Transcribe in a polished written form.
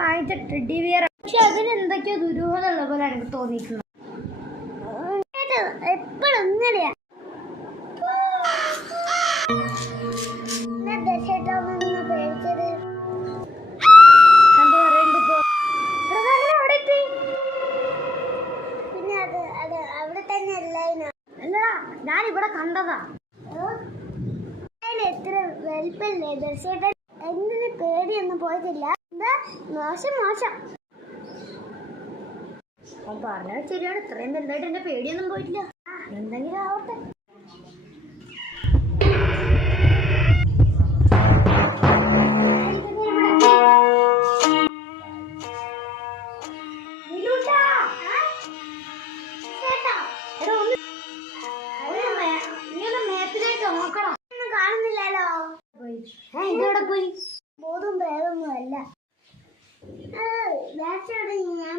വാങ്ങിച്ച teddy bear, പക്ഷെ അതിന് എന്തൊക്കെയോ ദുരൂഹത ഉള്ള പോലെ എനിക്ക് തോന്നിയിട്ടുള്ളത്. എപ്പോഴും എങ്ങനെയാ പേടിച്ചത് എന്താ പറയണ്ടിപ്പോ? പിന്നെ അത് അവിടെ തന്നെ അല്ലടാ, ഞാൻ ഇവിടെ കണ്ടതാ. എത്ര വലിപ്പല്ലേ ദർശേട്ടൻ, എന്തിനു പേടിയൊന്നും പോയിട്ടില്ല. എന്താ മോശം മോശം പറഞ്ഞത് ശരിയാണ്. ഇത്രയും വലുതായിട്ട് എന്റെ പേടിയൊന്നും പോയിട്ടില്ല. എന്തെങ്കിലും ആവട്ടെ. കാണുന്നില്ലല്ലോ. ഇതോടെ പോയി ബോധം പേരൊന്നും അല്ല. ഞാൻ